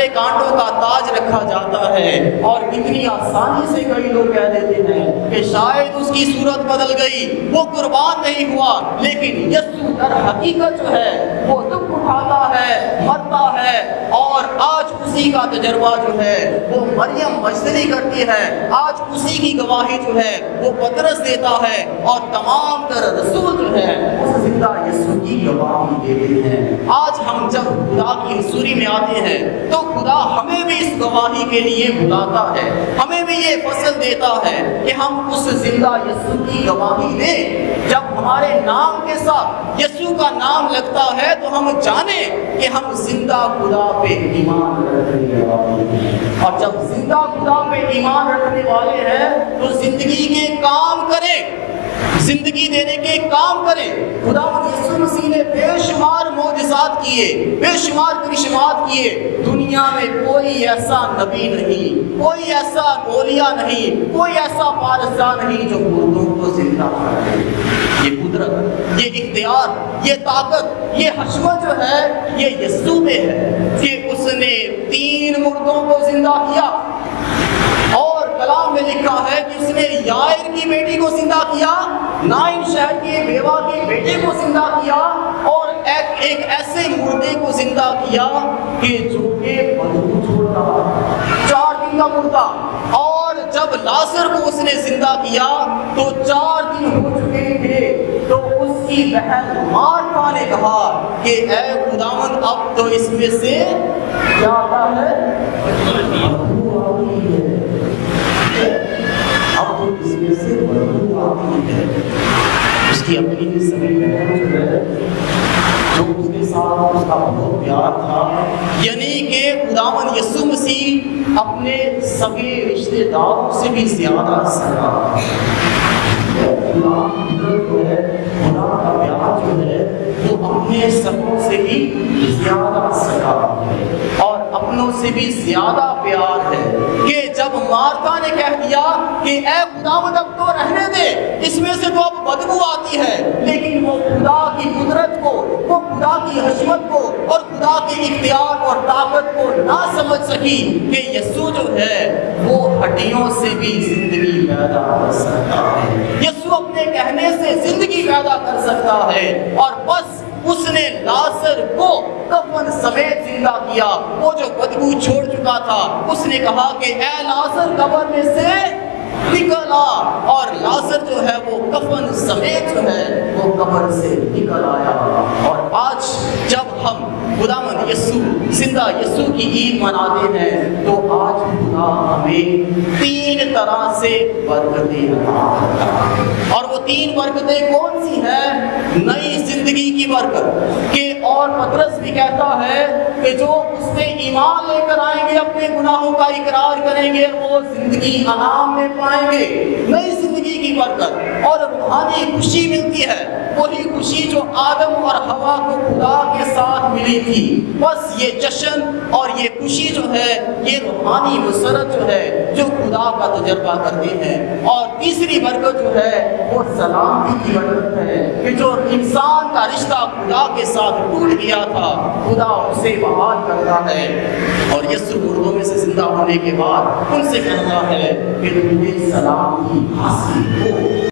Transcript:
پہ کانٹوں کا تاج رکھا جاتا ہے، اور اتنی آسانی سے کئی لوگ کہہ دیتے ہیں کہ شاید اس کی صورت بدل گئی، وہ قربان نہیں ہوا، لیکن یسوع در حقیقت جو ہے وہ دکھ اٹھاتا ہے، مرتا ہے، اور آج اسی کا تجربہ جو ہے وہ مریم مجدلی کرتی ہے، آج اسی کی گواہی جو ہے وہ پطرس دیتا ہے، اور تمام تر رسول جو ہے اس زندہ یسوع کی گواہی دیتے ہیں۔ آج ہم جب خدا کی حضوری میں آتے ہیں تو خدا ہمیں بھی اس گواہی کے لیے بلاتا ہے، ہمیں بھی یہ فضل دیتا ہے کہ ہم اس زندہ یسوع کی گواہی دیں۔ جب ہمارے نام کے ساتھ یسوع کا نام لگتا ہے تو ہم جانیں کہ ہم زندہ خدا پہ ایمان رکھنے والے ہیں، اور جب زندہ خدا پہ ایمان رکھنے والے ہیں تو زندگی کے کام کریں، زندگی دینے کے کام کریں۔ خدا یسوع مسیح نے بے شمار معجزات کیے، بے شمار کرشمات کیے، دنیا میں کوئی ایسا نبی نہیں، کوئی ایسا اولیاء نہیں، کوئی ایسا پارسا نہیں جو مردوں کو زندہ کرے۔ یہ قدرت، یہ اختیار، یہ طاقت، یہ حشمت جو ہے یہ یسوع میں ہے کہ اس نے 3 مردوں کو زندہ کیا، اور کلام میں لکھا ہے کہ اس نے یائر کی بیٹی کو زندہ کیا، نائن شہر کے بیوہ کے بیٹے کو زندہ کیا، اور ایک ایسے مردے کو زندہ کیا کہ جو کہ بدبو چھوڑ رہا، 4 دن کا مردہ، اور جب لازر کو اس نے زندہ کیا تو 4 دن ہو چکے تھے، تو اس کی بہن مارتا نے کہا کہ اے خداوند اب تو اس میں سے کیا آتا ہے، بدبو آتی ہے، اب تو اس میں سے بدبو آتی ہے۔ اس کی اپنی سبھی بہن جو ہے جو اس کے ساتھ اس کا بہت پیار تھا، یعنی کہ خداوند یسوع مسیح اپنے سگے رشتے داروں سے بھی زیادہ سگا، خدا کا پیار جو ہے وہ اپنے سگوں سے بھی زیادہ سگا ہے، اور اپنوں سے بھی زیادہ پیار ہے، کہ جب مارتا نے کہہ دیا کہ اے خداوند اب تو رہنے دے، اس میں سے تو اب بدبو آتی ہے، لیکن وہ خدا کی قدرت کو، وہ خدا کی حشمت کو اور خدا کے اختیار اور طاقت کو نہ سمجھ سکی کہ یسوع جو ہے وہ ہڈیوں سے بھی زندگی پیدا کر سکتا ہے، یسوع اپنے کہنے سے زندگی پیدا کر سکتا ہے، اور بس اس نے لازر کو کفن سمیت زندہ کیا، وہ جو بدبو چھوڑ چکا تھا، اس نے کہا کہ اے لازر قبر میں سے نکل آ، اور لازر جو ہے وہ کفن سمیت جو ہے وہ قبر سے نکل آیا۔ اور آج جب ہم خداوند یسوع، زندہ یسوع کی عید مناتے ہیں تو آج خدا ہمیں 3 طرح سے برکتیں عطا کرتا ہے، اور وہ 3 برکتیں کون سی ہیں؟ نئی زندگی کی برکت، کہ اور پطرس بھی کہتا ہے کہ جو اس پہ ایمان لے کر آئیں گے، اپنے گناہوں کا اقرار کریں گے، وہ زندگی انعام میں پائیں گے، نئی زندگی کی برکت، اور روحانی خوشی ملتی ہے، وہی خوشی جو آدم اور حوا کو خدا کے ساتھ ملی تھی۔ بس یہ جشن اور یہ خوشی جو ہے یہ روحانی مسرت جو ہے جو خدا کا تجربہ کرتے ہیں۔ اور تیسری برکت جو ہے وہ سلامتی کی برکت ہے، کہ جو انسان کا رشتہ خدا کے ساتھ ٹوٹ گیا تھا خدا اسے بحال کرتا ہے، اور یسوع مردوں میں سے زندہ ہونے کے بعد ان سے کہتا ہے کہ تمہیں سلامتی حاصل ہو۔